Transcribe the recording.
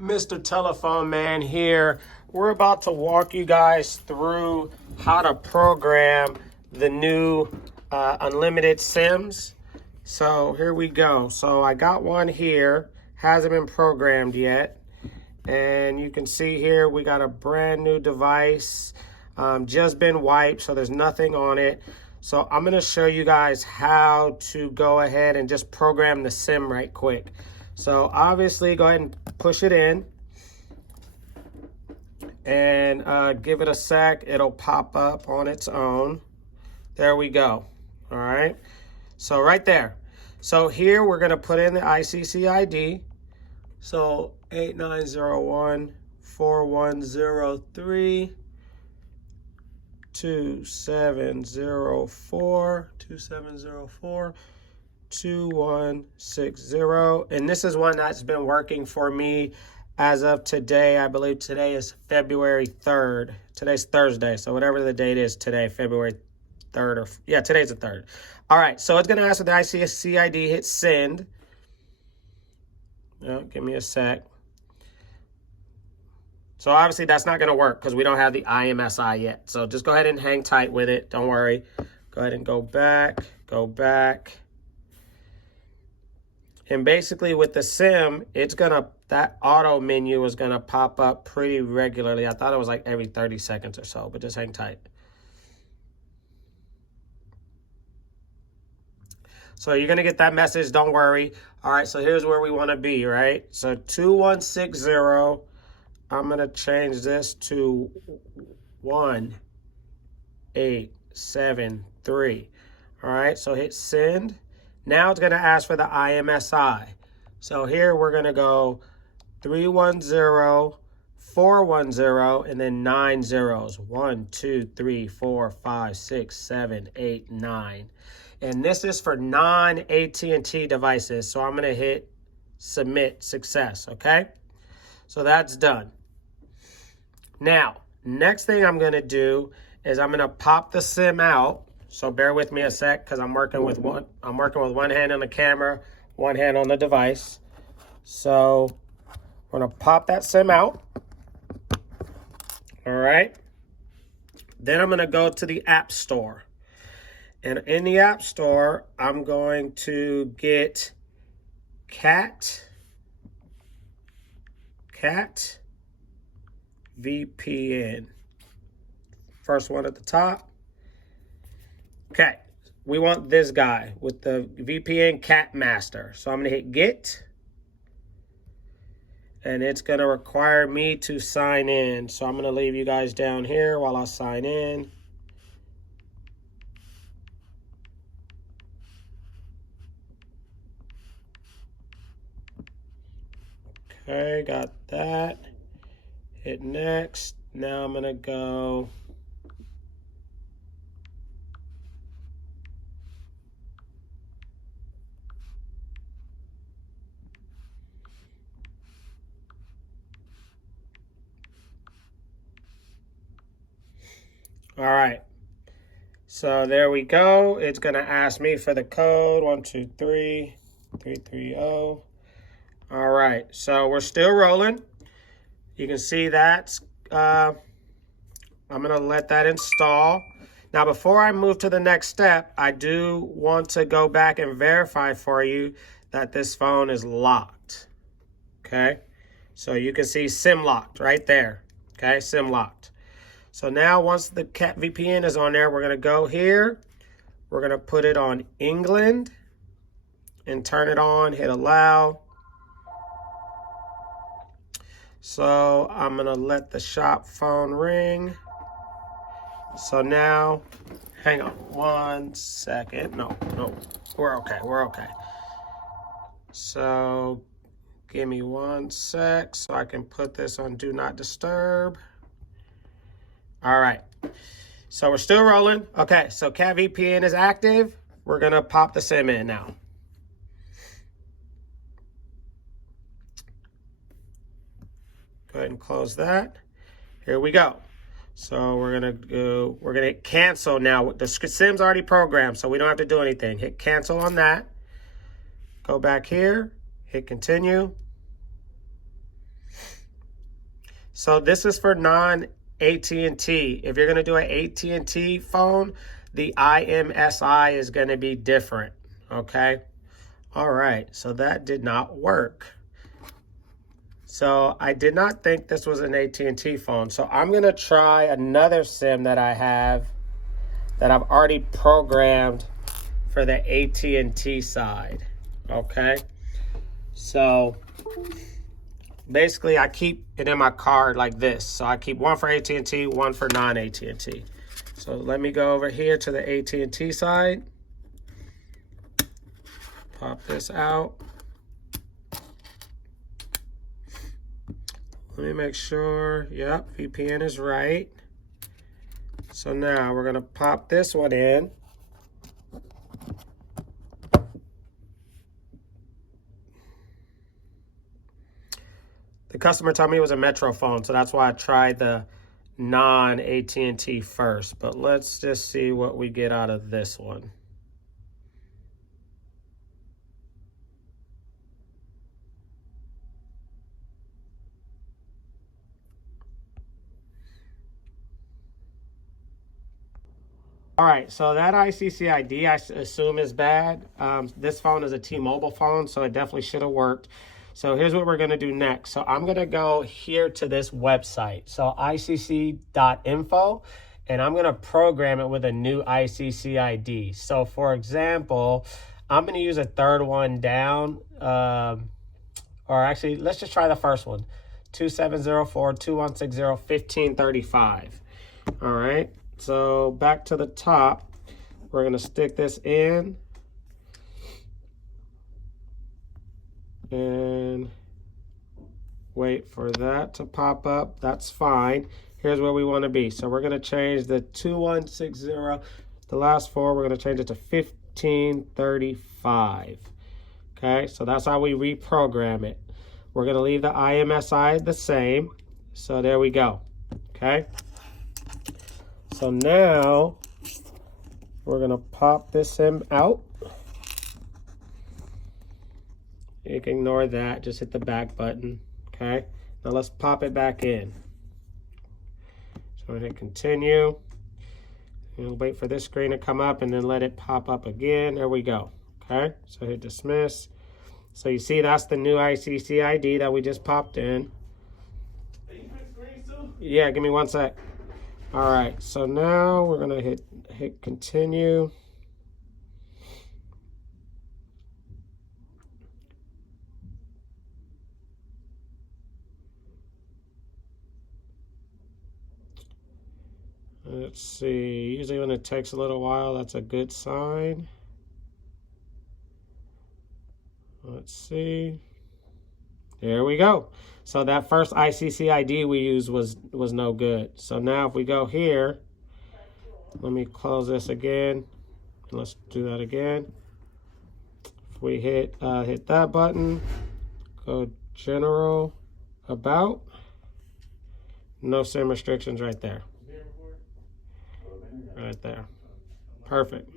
Mr. Telephone Man here. We're about to walk you guys through how to program the new unlimited SIMs. So here we go. So I got one here, hasn't been programmed yet. And you can see here we got a brand new device, just been wiped, so there's nothing on it. So I'm gonna show you guys how to go ahead and just program the SIM right quick. So obviously go ahead and push it in and give it a sec. It'll pop up on its own. There we go. All right. So right there. So here we're going to put in the ICCID. So 8901-4103 2704 2160, and this is one that's been working for me as of today. I believe today is February 3rd. Today's Thursday, so whatever the date is today, February 3rd, or yeah, today's the 3rd. All right, so it's gonna ask for the ICCID, hit send. Give me a sec. So obviously that's not gonna work because we don't have the IMSI yet. So just go ahead and hang tight with it, don't worry. Go ahead and go back. And basically with the SIM, that auto menu is gonna pop up pretty regularly. I thought it was like every 30 seconds or so, but just hang tight. So you're gonna get that message, don't worry. All right, so here's where we wanna be, right? So 2160, I'm gonna change this to 1873. All right, so hit send. Now it's gonna ask for the IMSI. So here we're gonna go 310-410 and then 9 zeros. 1, 2, 3, 4, 5, 6, 7, 8, 9. And this is for non-AT&T devices. So I'm gonna hit submit success, okay? So that's done. Now, next thing I'm gonna do is I'm gonna pop the SIM out. So bear with me a sec because I'm working with one hand on the camera, one hand on the device. So we're gonna pop that SIM out. All right. Then I'm gonna go to the App Store. And in the App Store, I'm going to get Cat VPN. First one at the top. Okay, we want this guy with the VPN Cat Master. So I'm gonna hit get. And it's gonna require me to sign in. So I'm gonna leave you guys down here while I sign in. Okay, got that. Hit next. Now I'm gonna go. All right, so there we go. It's gonna ask me for the code 123330. All right, so we're still rolling. You can see that. I'm gonna let that install. Now, before I move to the next step, I do want to go back and verify for you that this phone is locked. Okay, so you can see SIM locked right there. Okay, SIM locked. So now once the Cat VPN is on there, we're gonna go here. We're gonna put it on England and turn it on, hit allow. So I'm gonna let the shop phone ring. So now, hang on 1 second. No, we're okay. So give me 1 sec so I can put this on Do Not Disturb. All right, so we're still rolling. Okay, so Cat VPN is active. We're gonna pop the SIM in now. Go ahead and close that. Here we go. So we're gonna hit cancel now. The SIM's already programmed, so we don't have to do anything. Hit cancel on that. Go back here, hit continue. So this is for non-AT&T. If you're going to do an AT&T phone, the IMSI is going to be different, okay? All right, so that did not work. So I did not think this was an AT&T phone. So I'm going to try another SIM that I have that I've already programmed for the AT&T side, okay? So basically I keep it in my card like this. So I keep one for AT&T, one for non-AT&T. So let me go over here to the AT&T side. Pop this out. Let me make sure, yep, VPN is right. So now we're gonna pop this one in. The customer told me it was a Metro phone, so that's why I tried the non-AT&T first. But let's just see what we get out of this one. All right, so that ICCID I assume is bad. This phone is a T-Mobile phone, so it definitely should have worked. So here's what we're gonna do next. So I'm gonna go here to this website, so ICCID.info, and I'm gonna program it with a new ICCID. So for example, I'm gonna use a third one down, or actually, let's just try the first one, 2704-2160-1535. All right. So back to the top, we're gonna stick this in and wait for that to pop up. That's fine. Here's where we wanna be. So we're gonna change the 2160, the last four, we're gonna change it to 1535. Okay, so that's how we reprogram it. We're gonna leave the IMSI the same. So there we go, okay? So now we're gonna pop this SIM out. You can ignore that, just hit the back button, okay? Now let's pop it back in. So I'm gonna hit continue. And wait for this screen to come up and then let it pop up again. There we go, okay? So hit dismiss. So you see that's the new ICCID that we just popped in. Yeah, give me one sec. All right, so now we're gonna hit continue. Let's see, usually when it takes a little while, that's a good sign. Let's see. There we go. So that first ICCID we used was no good. So now if we go here, let me close this again. Let's do that again. If we hit that button, go general, about, no SIM restrictions right there. Right there. Perfect.